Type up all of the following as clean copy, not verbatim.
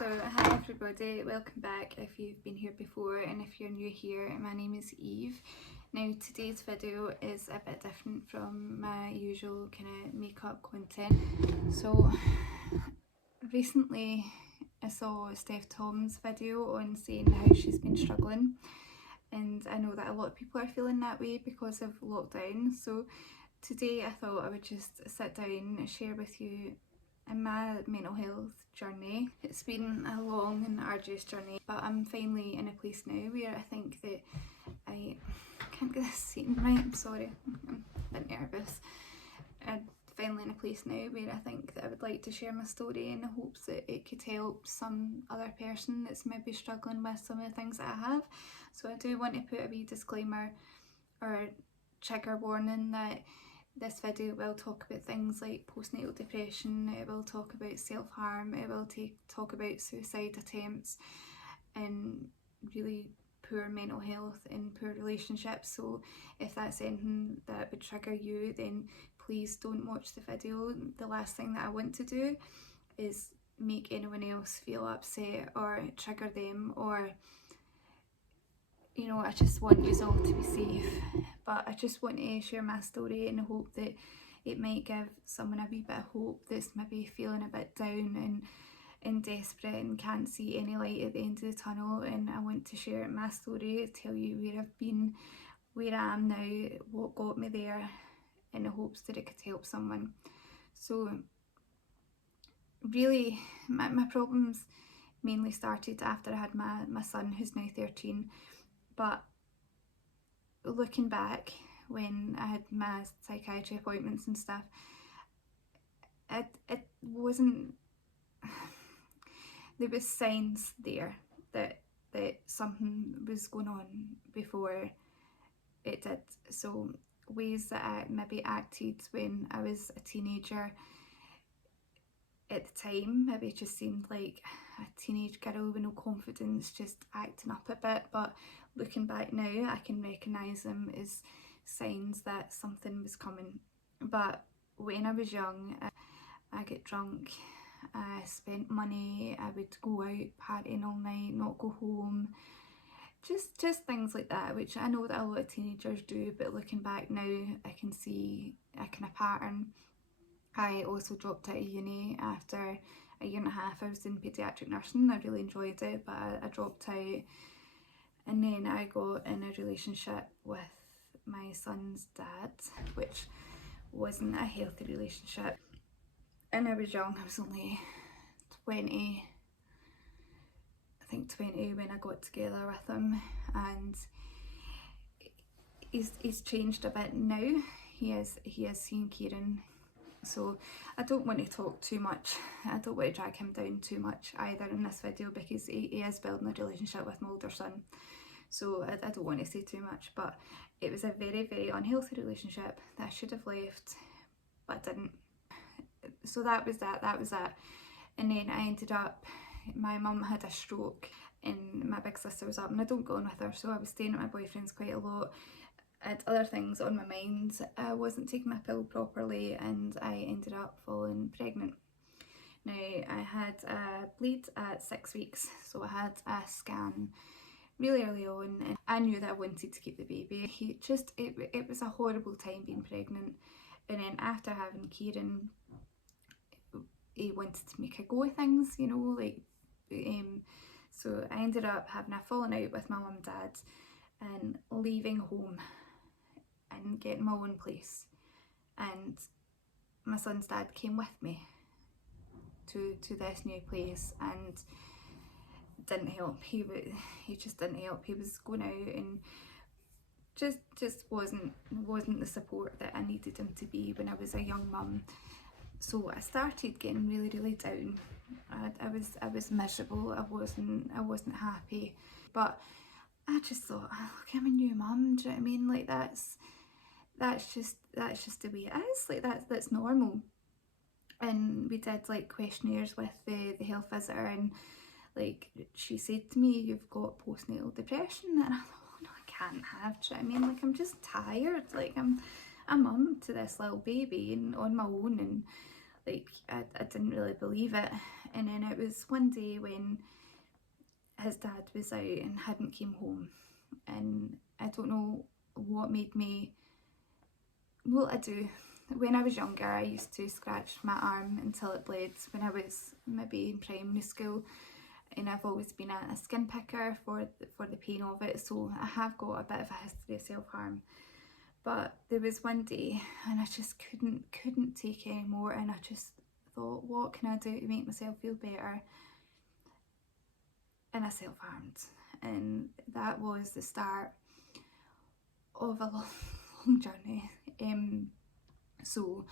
So hi everybody, welcome back if you've been here before, and if you're new here, my name is Eve. Now today's video is a bit different from my usual kind of makeup content. So recently I saw Steph Tom's video on saying how she's been struggling, and I know that a lot of people are feeling that way because of lockdown. So today I thought I would just sit down and share with you in my mental health journey. It's been a long and arduous journey, but I'm finally in a place now where I think that I can't get this scene right, I'm sorry, I'm a bit nervous. I'm finally in a place now where I think that I would like to share my story in the hopes that it could help some other person that's maybe struggling with some of the things that I have. So I do want to put a wee disclaimer or trigger warning that this video will talk about things like postnatal depression, it will talk about self-harm, it will talk about suicide attempts and really poor mental health and poor relationships. So if that's anything that would trigger you, then please don't watch the video. The last thing that I want to do is make anyone else feel upset or trigger them, or you know, I just want you all to be safe. But I just want to share my story in the hope that it might give someone a wee bit of hope that's maybe feeling a bit down and desperate and can't see any light at the end of the tunnel. And I want to share my story, tell you where I've been, where I am now, what got me there, in the hopes that it could help someone. So really my problems mainly started after I had my son, who's now 13. But looking back, when I had my psychiatry appointments and stuff, it wasn't, there was signs there that something was going on before it did. So ways that I maybe acted when I was a teenager at the time, maybe it just seemed like a teenage girl with no confidence, just acting up a bit. But looking back now, I can recognise them as signs that something was coming. But when I was young, I get drunk, I spent money, I would go out partying all night, not go home, just things like that, which I know that a lot of teenagers do. But looking back now, I can see a kind of pattern. I also dropped out of uni after a year and a half. I was in paediatric nursing, I really enjoyed it, but I dropped out. And then I got in a relationship with my son's dad, which wasn't a healthy relationship. And I was young, I was only 20, I think 20 when I got together with him, and he's changed a bit now. He has seen Kieran. So I don't want to talk too much, I don't want to drag him down too much either in this video, because he is building a relationship with my older son. So I don't want to say too much, but it was a very, very unhealthy relationship that I should have left, but didn't. So that was that. And then I ended up, my mum had a stroke and my big sister was up, and I don't go on with her, so I was staying at my boyfriend's quite a lot. I had other things on my mind. I wasn't taking my pill properly, and I ended up falling pregnant. Now I had a bleed at 6 weeks, so I had a scan really early on, and I knew that I wanted to keep the baby. It was a horrible time being pregnant. And then after having Kieran, he wanted to make a go of things, you know, like so I ended up having a falling out with my mum and dad and leaving home and getting my own place. And my son's dad came with me to this new place and didn't help. He just didn't help. He was going out and just wasn't the support that I needed him to be when I was a young mum. So I started getting really, really down. I was miserable. I wasn't happy. But I just thought, oh, look, I'm a new mum. Do you know what I mean? Like that's just the way it is. Like that's normal. And we did like questionnaires with the health visitor, and like she said to me, "You've got postnatal depression," and I thought, oh, no, I can't have. Do you know what I mean? Like I'm just tired. Like I'm a mum to this little baby and on my own, and like I didn't really believe it. And then it was one day when his dad was out and hadn't came home, and I don't know what made me, well, I do. When I was younger, I used to scratch my arm until it bled when I was maybe in primary school, and I've always been a skin picker for the pain of it, so I have got a bit of a history of self-harm. But there was one day and I just couldn't take any more, and I just thought, what can I do to make myself feel better? And I self-harmed, and that was the start of a long journey. So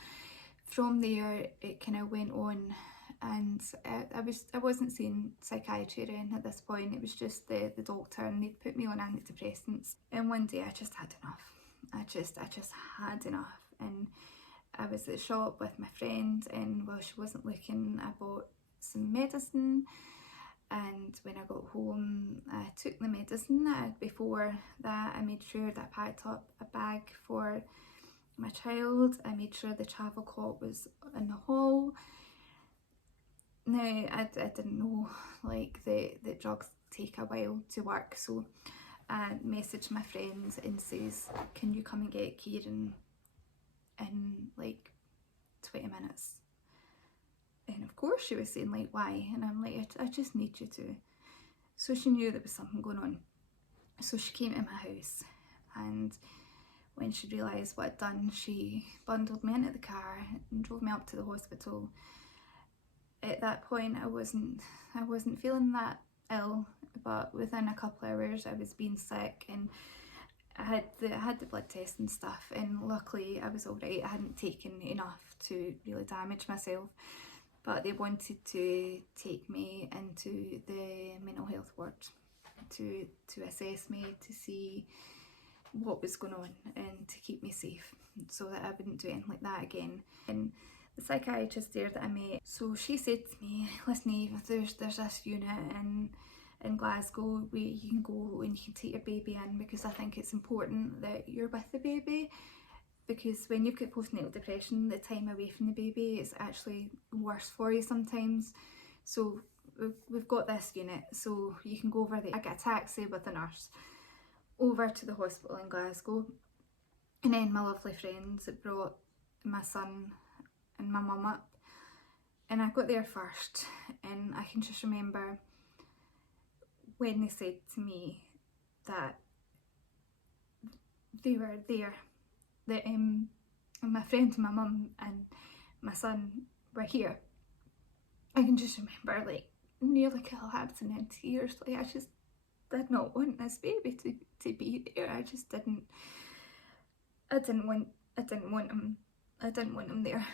from there it kind of went on, and I wasn't seeing psychiatry or anything at this point. It was just the doctor, and they'd put me on antidepressants. And one day I just had enough. I just had enough, and I was at the shop with my friend, and while she wasn't looking, I bought some medicine. And when I got home, I took the medicine. Before that, I made sure that I packed up a bag for my child. I made sure the travel cot was in the hall. Now, I didn't know, like, the drugs take a while to work, so I messaged my friend and says, can you come and get Kieran in like 20 minutes? And of course she was saying, like, why? And I'm like, I just need you to. So she knew there was something going on. So she came to my house, and when she realised what I'd done, she bundled me into the car and drove me up to the hospital. At that point I wasn't feeling that ill, but within a couple of hours I was being sick, and I had the blood test and stuff, and luckily I was alright. I hadn't taken enough to really damage myself, but they wanted to take me into the mental health ward to assess me, to see what was going on and to keep me safe so that I wouldn't do anything like that again. And the psychiatrist there that I met, so she said to me, listen Eve, there's this unit in Glasgow where you can go and you can take your baby in, because I think it's important that you're with the baby, because when you've got postnatal depression, the time away from the baby is actually worse for you sometimes. So we've got this unit, so you can go over there. I got a taxi with a nurse over to the hospital in Glasgow, and then my lovely friends had brought my son and my mum up, and I got there first, and I can just remember when they said to me that they were there, that my friend, my mum and my son were here. I can just remember, like, nearly collapsing in tears. Like, I just did not want this baby to be there. I just didn't. I didn't want him. I didn't want him there.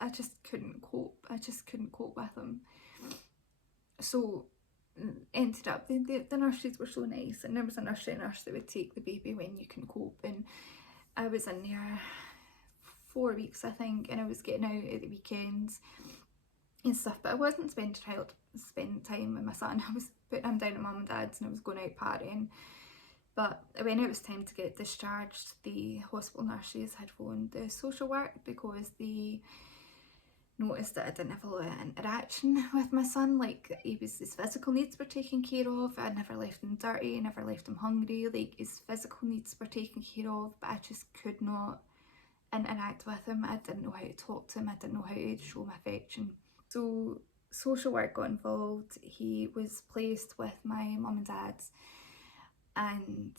I just couldn't cope. I just couldn't cope with him. So ended up, the nurses were so nice, and there was a nursery nurse that would take the baby when you can cope, and I was in there 4 weeks I think, and I was getting out at the weekends and stuff, but I wasn't spending time with my son. I was putting him down at mum and dad's, and I was going out partying. But when it was time to get discharged, the hospital nurses had phoned the social work because they noticed that I didn't have a lot of interaction with my son. Like, his physical needs were taken care of. I never left him dirty, I never left him hungry. Like, his physical needs were taken care of, but I just could not interact with him. I didn't know how to talk to him. I didn't know how to show my affection. So social work got involved. He was placed with my mum and dad's, and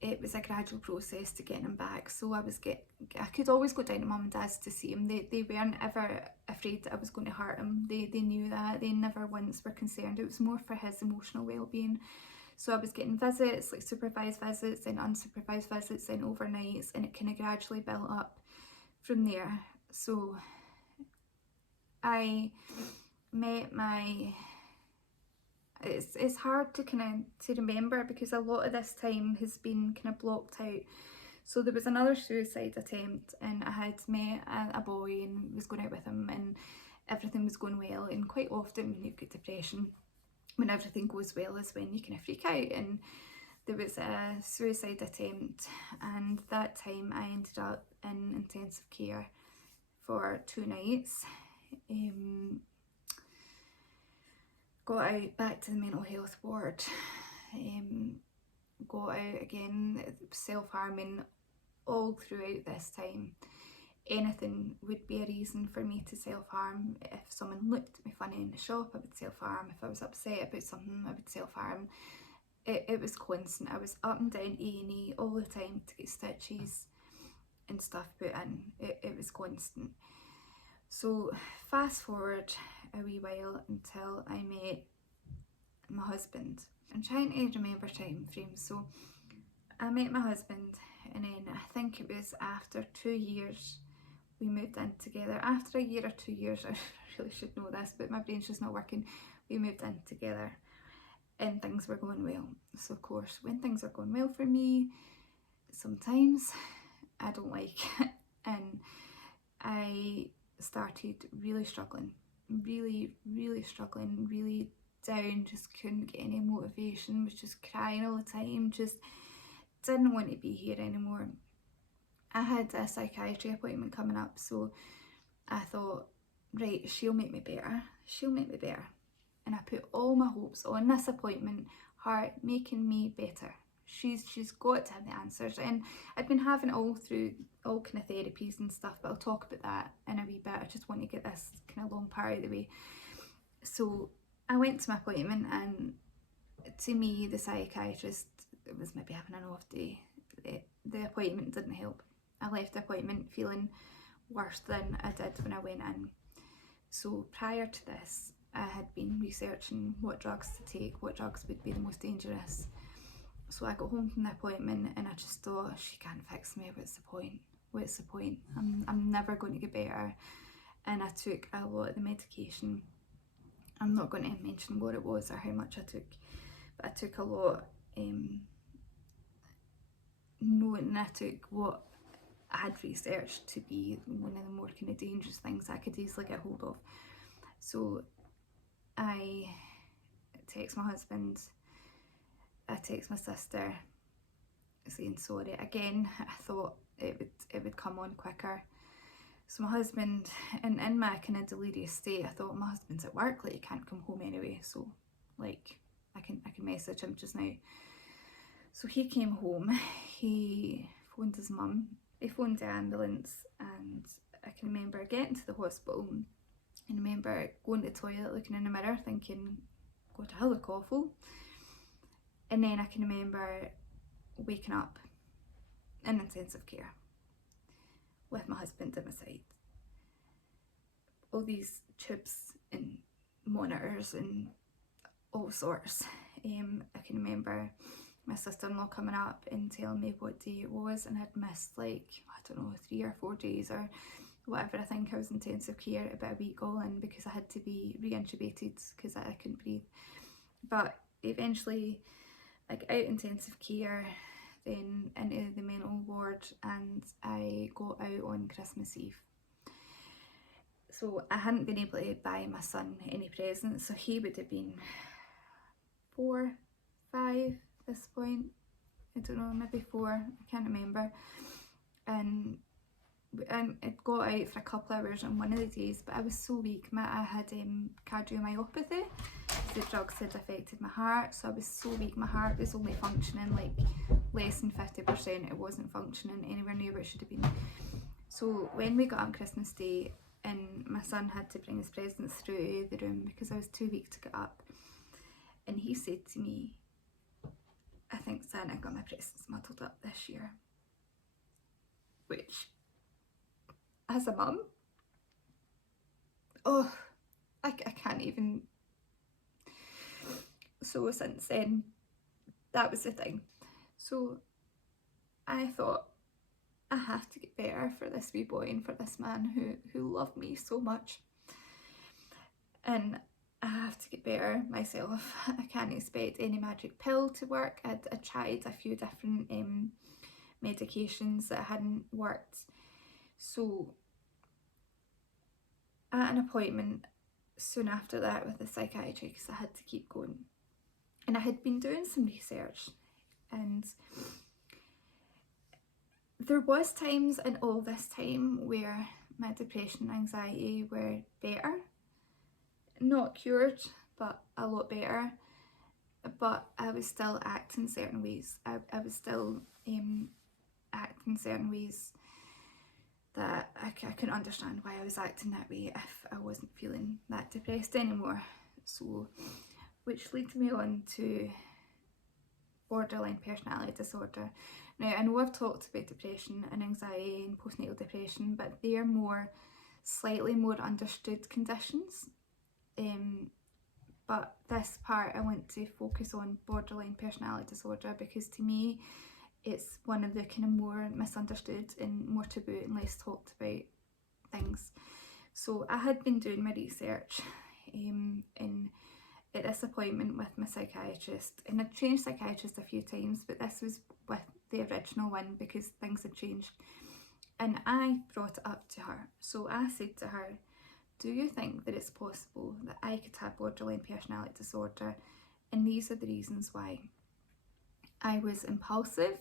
it was a gradual process to getting him back. So I could always go down to mum and dad's to see him. They weren't ever afraid that I was going to hurt him. They knew that. They never once were concerned. It was more for his emotional well-being. So I was getting visits, like supervised visits and unsupervised visits and overnights, and it kind of gradually built up from there. So I met my... It's hard to remember, because a lot of this time has been kind of blocked out. So there was another suicide attempt, and I had met a boy and was going out with him, and everything was going well. And quite often when you've got depression, when everything goes well is when you kind of freak out. And there was a suicide attempt, and that time I ended up in intensive care for 2 nights. Got out back to the mental health ward. Got out again, self-harming all throughout this time. Anything would be a reason for me to self-harm. If someone looked at me funny in the shop, I would self-harm. If I was upset about something, I would self-harm. It was constant. I was up and down A&E all the time to get stitches and stuff put in. It was constant. So fast forward a wee while until I met my husband. I'm trying to remember time frames. So I met my husband, and then I think it was after 2 years we moved in together. After a year or 2 years, I really should know this, but my brain's just not working. We moved in together and things were going well. So of course, when things are going well for me, sometimes I don't like it, and I started really struggling, really struggling, really down, just couldn't get any motivation, was just crying all the time, just didn't want to be here anymore. I had a psychiatry appointment coming up, so I thought, right, she'll make me better, and I put all my hopes on this appointment, her making me better. She's got to have the answers, and I'd been having it all through all kind of therapies and stuff, but I'll talk about that in a wee bit. I just want to get this kind of long part out of the way. So I went to my appointment, and to me, the psychiatrist was maybe having an off day. The appointment didn't help. I left the appointment feeling worse than I did when I went in. So prior to this, I had been researching what drugs to take, what drugs would be the most dangerous. So I got home from the appointment and I just thought, she can't fix me, what's the point? What's the point? I'm never going to get better. And I took a lot of the medication. I'm not going to mention what it was or how much I took, but I took a lot, knowing I took what I had researched to be one of the more kind of dangerous things I could easily get hold of. So I text my husband, I text my sister saying sorry. Again, I thought it would come on quicker. So my husband, and in my kind of delirious state, I thought, my husband's at work, like he can't come home anyway, so like I can message him just now. So he came home, he phoned his mum, he phoned the ambulance, and I can remember getting to the hospital and remember going to the toilet, looking in the mirror thinking, God, I look awful. And then I can remember waking up in intensive care with my husband at my side. All these tubes and monitors and all sorts. I can remember my sister-in-law coming up and telling me what day it was, and I'd missed, like, I don't know, 3 or 4 days or whatever. I think I was in intensive care about a week all in because I had to be re-intubated because I couldn't breathe. But eventually I got out intensive care, then into the mental ward, and I got out on Christmas Eve. So I hadn't been able to buy my son any presents, so he would have been 4, 5 at this point. I don't know, maybe 4, I can't remember. And it got out for a couple of hours on one of the days, but I was so weak. I had cardiomyopathy. The drugs had affected my heart, so I was so weak. My heart was only functioning like less than 50%. It wasn't functioning anywhere near where it should have been. So when we got on Christmas Day and my son had to bring his presents through the room because I was too weak to get up, and he said to me, I think Santa got my presents muddled up this year. Which, as a mum, oh, I can't even. So since then, that was the thing. So I thought, I have to get better for this wee boy and for this man who loved me so much. And I have to get better myself. I can't expect any magic pill to work. I tried a few different medications that hadn't worked. So at an appointment soon after that with the psychiatrist, because I had to keep going, and I had been doing some research, and there was times in all this time where my depression and anxiety were better. Not cured, but a lot better. But I was still acting certain ways. I was still acting certain ways that I couldn't understand why I was acting that way if I wasn't feeling that depressed anymore. So, which led me on to borderline personality disorder. Now, I know I've talked about depression and anxiety and postnatal depression, but they are slightly more understood conditions. But this part I want to focus on borderline personality disorder because to me it's one of the kind of more misunderstood and more taboo and less talked about things. So I had been doing my research at this appointment with my psychiatrist, and I'd changed psychiatrists a few times, but this was with the original one because things had changed. And I brought it up to her. So I said to her, do you think that it's possible that I could have borderline personality disorder? And these are the reasons why. I was impulsive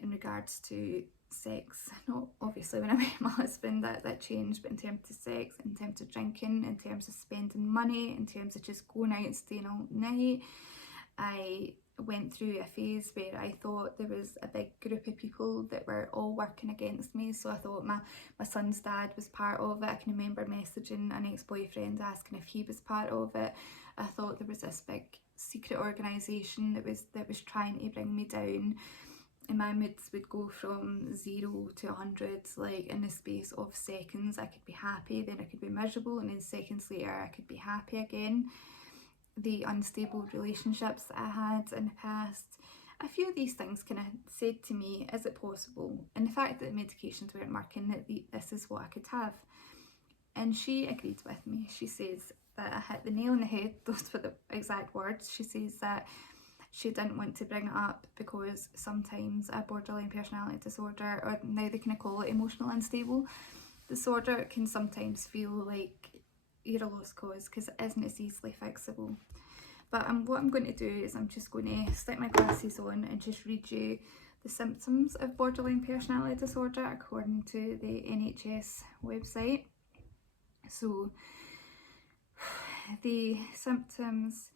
in regards to sex. Not obviously when I met my husband, that changed, but in terms of sex, in terms of drinking, in terms of spending money, in terms of just going out and staying all night. I went through a phase where I thought there was a big group of people that were all working against me, so I thought my son's dad was part of it. I can remember messaging an ex-boyfriend asking if he was part of it. I thought there was this big secret organisation that was trying to bring me down, and my moods would go from 0 to 100 like in the space of seconds. I could be happy, then I could be miserable, and then seconds later I could be happy again. The unstable relationships that I had in the past, a few of these things kind of said to me, is it possible? And the fact that the medications weren't working, that this is what I could have. And she agreed with me. She says that I hit the nail on the head. Those were the exact words. She says that she didn't want to bring it up because sometimes a borderline personality disorder, or now they kind of call it emotional unstable disorder, can sometimes feel like you're a lost cause because it isn't as easily fixable. But what I'm going to do is I'm just going to stick my glasses on and just read you the symptoms of borderline personality disorder according to the NHS website. So the symptoms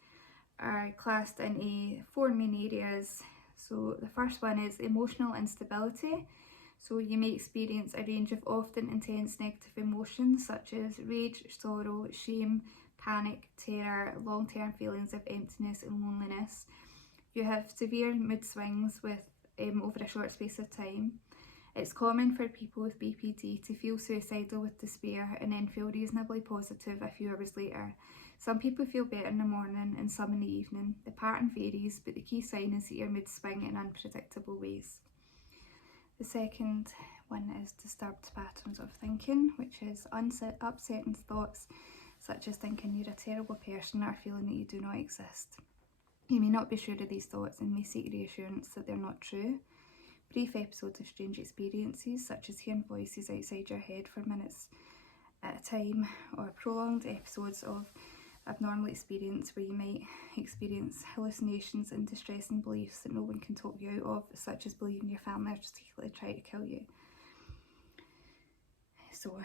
are classed into 4 main areas. So the first one is emotional instability. So you may experience a range of often intense negative emotions such as rage, sorrow, shame, panic, terror, long-term feelings of emptiness and loneliness. You have severe mood swings with over a short space of time. It's common for people with BPD to feel suicidal with despair and then feel reasonably positive a few hours later. Some people feel better in the morning and some in the evening. The pattern varies, but the key sign is that your mood swing in unpredictable ways. The second one is disturbed patterns of thinking, which is upsetting thoughts such as thinking you're a terrible person or feeling that you do not exist. You may not be sure of these thoughts and may seek reassurance that they're not true. Brief episodes of strange experiences such as hearing voices outside your head for minutes at a time, or prolonged episodes of abnormal experience where you might experience hallucinations and distressing beliefs that no one can talk you out of, such as believing your family are just secretly trying to kill you. So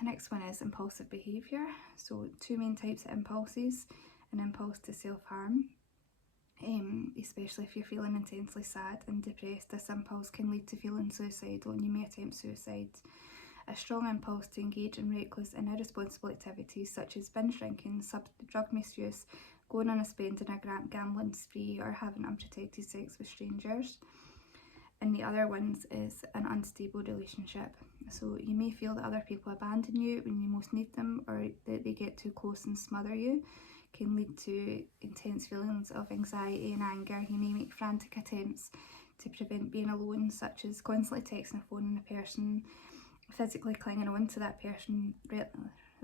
the next one is impulsive behaviour. So 2 main types of impulses: an impulse to self-harm, especially if you're feeling intensely sad and depressed. This impulse can lead to feeling suicidal and you may attempt suicide. A strong impulse to engage in reckless and irresponsible activities such as binge drinking, drug misuse, going on a spending or gambling spree, or having unprotected sex with strangers. And the other ones is an unstable relationship. So you may feel that other people abandon you when you most need them, or that they get too close and smother you. Can lead to intense feelings of anxiety and anger. You may make frantic attempts to prevent being alone, such as constantly texting or phoning a person, physically clinging on to that person,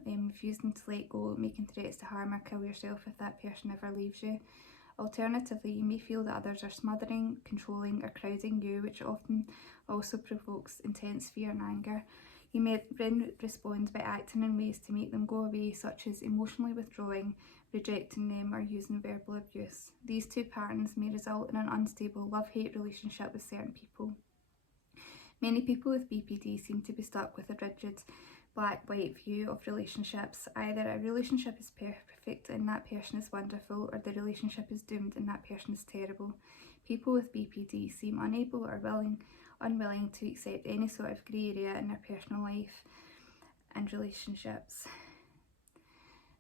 refusing to let go, making threats to harm or kill yourself if that person ever leaves you. Alternatively, you may feel that others are smothering, controlling or crowding you, which often also provokes intense fear and anger. You may then respond by acting in ways to make them go away, such as emotionally withdrawing, rejecting them or using verbal abuse. These 2 patterns may result in an unstable love-hate relationship with certain people. Many people with BPD seem to be stuck with a rigid black-white view of relationships. Either a relationship is perfect and that person is wonderful, or the relationship is doomed and that person is terrible. People with BPD seem unable or unwilling to accept any sort of grey area in their personal life and relationships.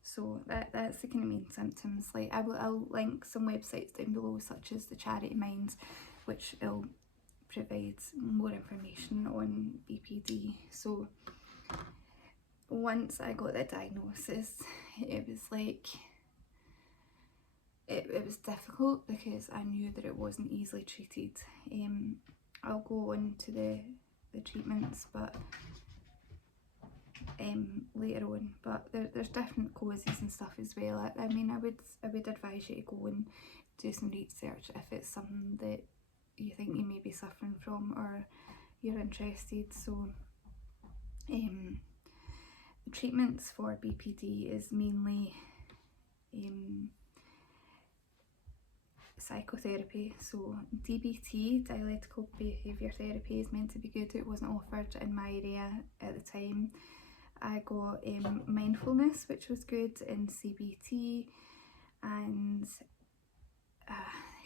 So that's the kind of main symptoms. Like I'll link some websites down below, such as the Charity Minds, which will provide more information on BPD. So once I got the diagnosis, it was like it was difficult because I knew that it wasn't easily treated. I'll go on to the treatments, but later on. But there's different causes and stuff as well. I mean, I would advise you to go and do some research if it's something that you think you may be suffering from or you're interested. So treatments for BPD is mainly psychotherapy. So DBT, dialectical behaviour therapy, is meant to be good. It wasn't offered in my area at the time. I got mindfulness, which was good, in CBT, and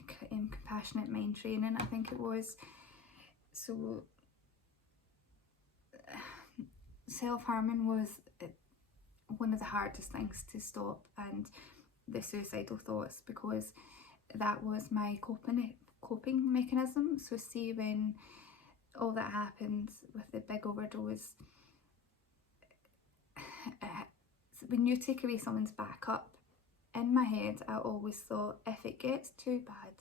compassionate mind training, I think it was. So self-harming was one of the hardest things to stop, and the suicidal thoughts, because that was my coping mechanism. So see, when all that happened with the big overdose, when you take away someone's backup, in my head I always thought, if it gets too bad,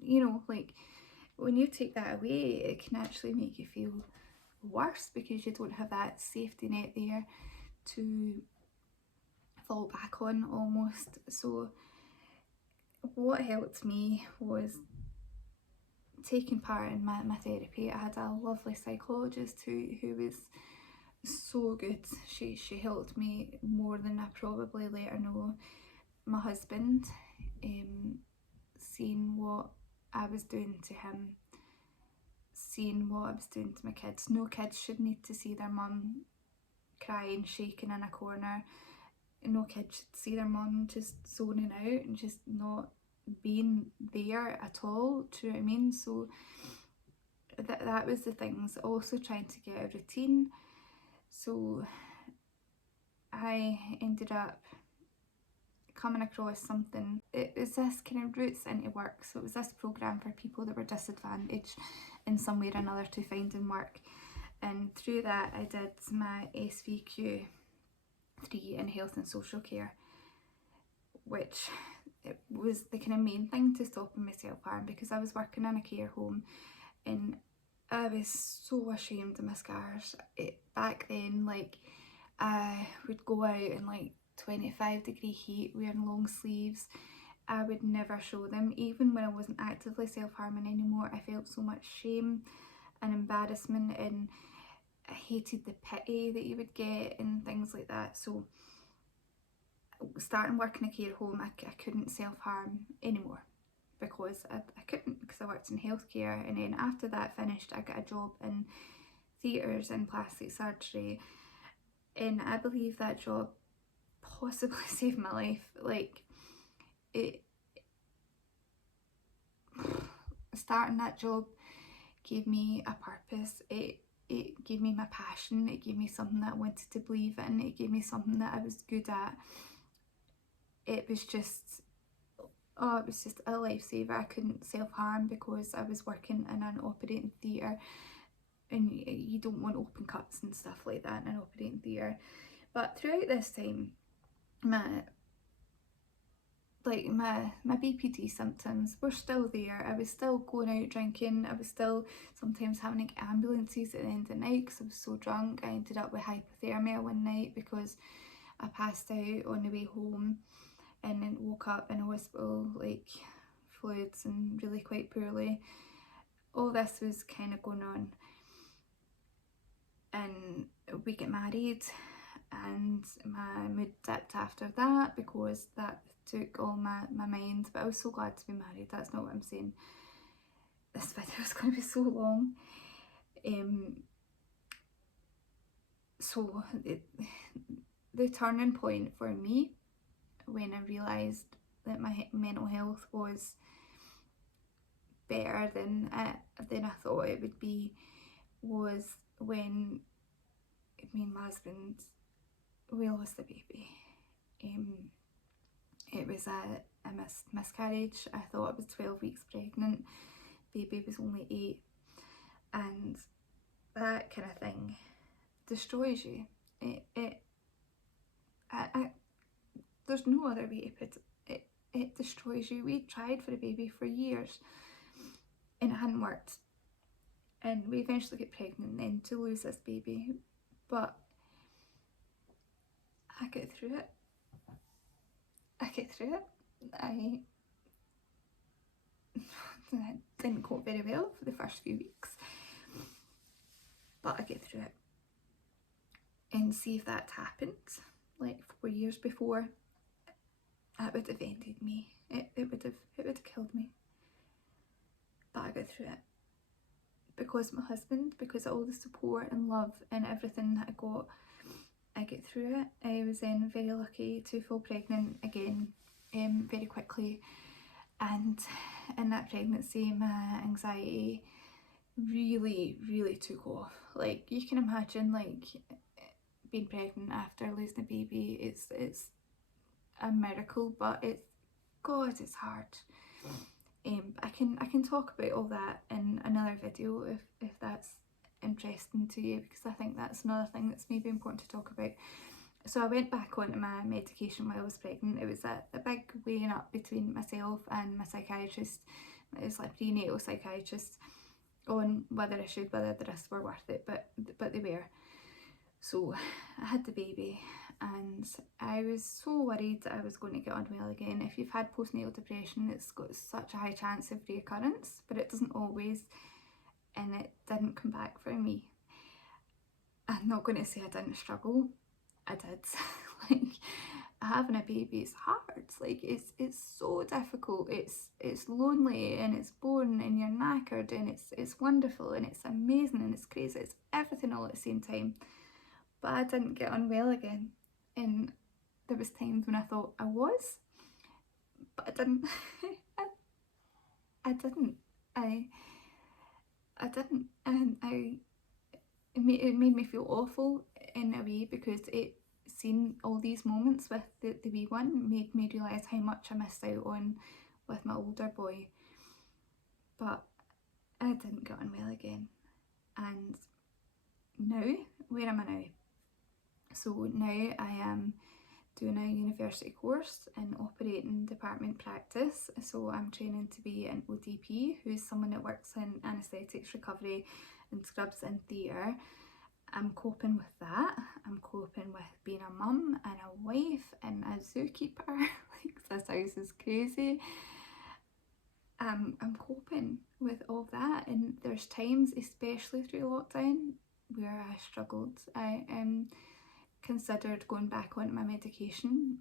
you know, like when you take that away, it can actually make you feel worse because you don't have that safety net there to fall back on almost. So what helped me was taking part in my therapy. I had a lovely psychologist who was so good. She helped me more than I probably let her know. My husband, seeing what I was doing to him, seeing what I was doing to my kids. No kids should need to see their mum crying, shaking in a corner. No kids should see their mum just zoning out and just not being there at all. Do you know what I mean? So that was the things. Also trying to get a routine. So I ended up coming across something. It was this kind of Roots into Work. So it was this programme for people that were disadvantaged in some way or another to finding work. And through that I did my SVQ 3 in health and social care, which it was the kind of main thing to stopping my self-harm, because I was working in a care home and I was so ashamed of my scars. Back then, like, I would go out in like 25-degree heat wearing long sleeves. I would never show them. Even when I wasn't actively self-harming anymore, I felt so much shame and embarrassment, and I hated the pity that you would get and things like that. So starting working in a care home, I couldn't self-harm anymore because I couldn't, because I worked in healthcare. And then after that finished, I got a job in theatres and plastic surgery, and I believe that job possibly saved my life. Like, starting that job gave me a purpose. It gave me my passion. It gave me something that I wanted to believe in. It gave me something that I was good at. It was just a lifesaver. I couldn't self-harm because I was working in an operating theatre, and you don't want open cuts and stuff like that in an operating theatre. But throughout this time, my BPD symptoms were still there. I was still going out drinking. I was still sometimes having to get ambulances at the end of the night because I was so drunk. I ended up with hypothermia one night because I passed out on the way home and then woke up in a hospital, like fluids and really quite poorly. All this was kind of going on, and we get married, and my mood dipped after that because that took all my mind. But I was so glad to be married, that's not what I'm saying. this video is going to be so long. So the turning point for me, when I realised that my mental health was better than I thought it would be, was when me and my husband, we lost the baby. It was a miscarriage. I thought I was 12 weeks pregnant. Baby was only 8. And that kind of thing destroys you. There's no other way to put it. It destroys you. We tried for a baby for years and it hadn't worked. And we eventually get pregnant and then to lose this baby. But I get through it. I didn't cope very well for the first few weeks, but I get through it. And see, if that happened like 4 years before, it would have ended me. It would have killed me. But I got through it because of my husband, because of all the support and love and everything that I got. I get through it. I was then very lucky to fall pregnant again very quickly, and in that pregnancy my anxiety really took off. Like, you can imagine, like, being pregnant after losing a baby, it's a miracle, but it's hard. I can talk about all that in another video if that's interesting to you, because I think that's another thing that's maybe important to talk about. So I went back onto my medication while I was pregnant. It was a big weighing up between myself and my psychiatrist. It was like prenatal psychiatrist, on whether the risks were worth it, but they were. So I had the baby and I was so worried that I was going to get unwell again. If you've had postnatal depression, it's got such a high chance of reoccurrence, but it doesn't always, and it didn't come back for me. I'm not going to say I didn't struggle. I did. Like, having a baby is hard. Like, it's so difficult. It's lonely and it's boring and you're knackered and it's wonderful and it's amazing and it's crazy. It's everything all at the same time. But I didn't get unwell again, and there was times when I thought I was, but I didn't. I didn't. And it made me feel awful in a way, because it seeing all these moments with the wee one made me realise how much I missed out on with my older boy. But I didn't get unwell again, and now, where am I now? So now I am doing a university course in operating department practice. So I'm training to be an ODP, who's someone that works in anaesthetics, recovery and scrubs and theatre. I'm coping with that. I'm coping with being a mum and a wife and a zookeeper. Like, this house is crazy. I'm coping with all that, and there's times, especially through lockdown, where I struggled. I considered going back onto my medication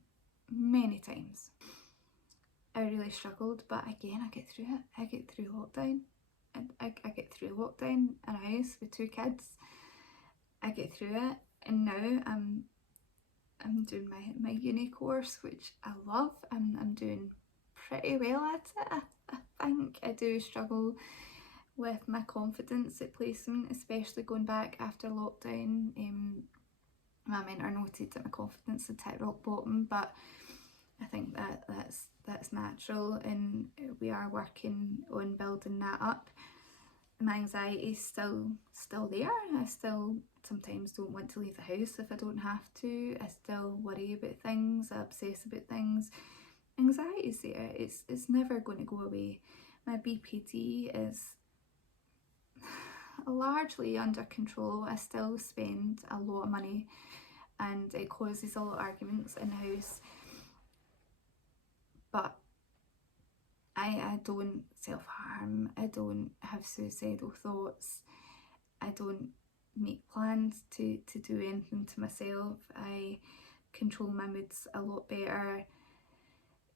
many times. I really struggled, but again, I get through it. I get through lockdown. I get through lockdown in a house with 2 kids. I get through it, and now I'm doing my uni course, which I love. I'm doing pretty well at it. I think I do struggle with my confidence at placement, especially going back after lockdown. My mentor noted that my confidence had hit rock bottom, but I think that's natural, and we are working on building that up. My anxiety is still there. I still sometimes don't want to leave the house if I don't have to. I still worry about things. I obsess about things. Anxiety is there. It's never going to go away. My BPD is largely under control. I still spend a lot of money, and it causes a lot of arguments in the house. But I don't self-harm. I don't have suicidal thoughts. I don't make plans to do anything to myself. I control my moods a lot better.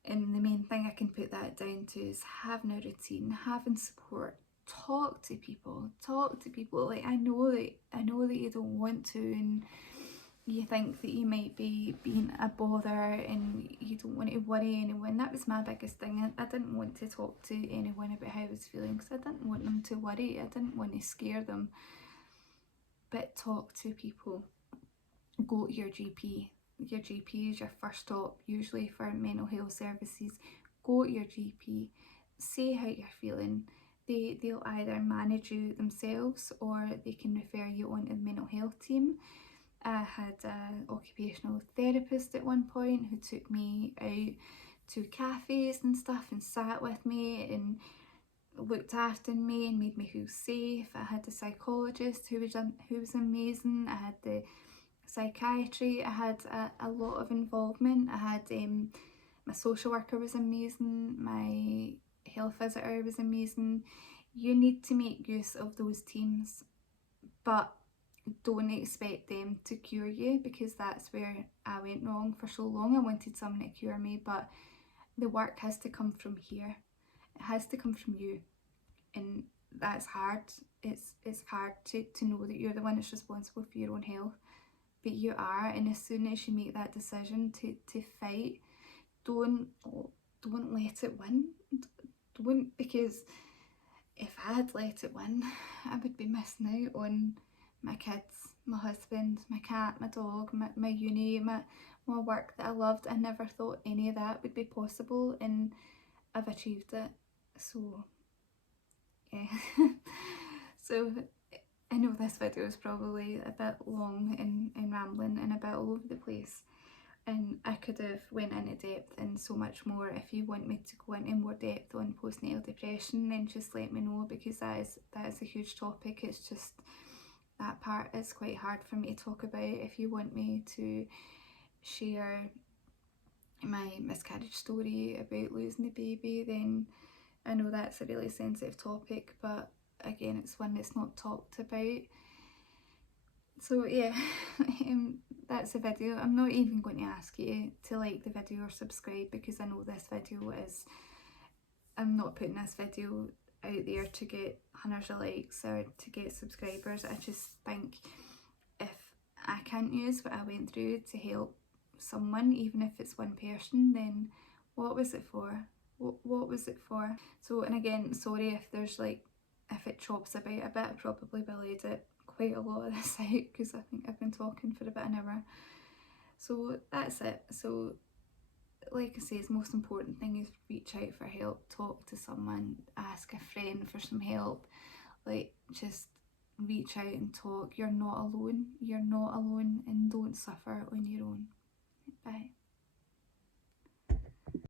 And the main thing I can put that down to is having a routine, having support, talk to people. Like, I know that you don't want to, and you think that you might be being a bother and you don't want to worry anyone. That was my biggest thing. I didn't want to talk to anyone about how I was feeling because I didn't want them to worry. I didn't want to scare them. But talk to people. Go to your GP. Your GP is your first stop, usually for mental health services. Go to your GP. Say how you're feeling. They'll either manage you themselves or they can refer you on to the mental health team. I had an occupational therapist at one point who took me out to cafes and stuff and sat with me and looked after me and made me feel safe. I had a psychologist who was amazing. I had the psychiatry. I had a lot of involvement. I had my social worker was amazing. My health visitor was amazing. You need to make use of those teams, but don't expect them to cure you, because that's where I went wrong for so long. I wanted someone to cure me, but the work has to come from here. It has to come from you, and that's hard. It's hard to know that you're the one that's responsible for your own health, but you are. And as soon as you make that decision to fight, don't let it win. Don't, because if I had let it win, I would be missing out on my kids, my husband, my cat, my dog, my uni, my work that I loved. I never thought any of that would be possible, and I've achieved it. So yeah. So I know this video is probably a bit long and rambling and a bit all over the place, and I could have went into depth and so much more. If you want me to go into more depth on postnatal depression, then just let me know, because that is a huge topic. It's just that part is quite hard for me to talk about. If you want me to share my miscarriage story about losing the baby, then I know that's a really sensitive topic, but again, it's one that's not talked about. So yeah, that's the video. I'm not even going to ask you to like the video or subscribe, because I know this video is, I'm not putting this video out there to get hundreds of likes or to get subscribers. I just think if I can't use what I went through to help someone, even if it's one person, then what was it for? What was it for? So, and again, sorry if there's like, if it chops about a bit. I probably will edit quite a lot of this out, because I think I've been talking for about an hour. So that's it. So like I say, the most important thing is reach out for help, talk to someone, ask a friend for some help. Like, just reach out and talk. You're not alone, and don't suffer on your own. Bye.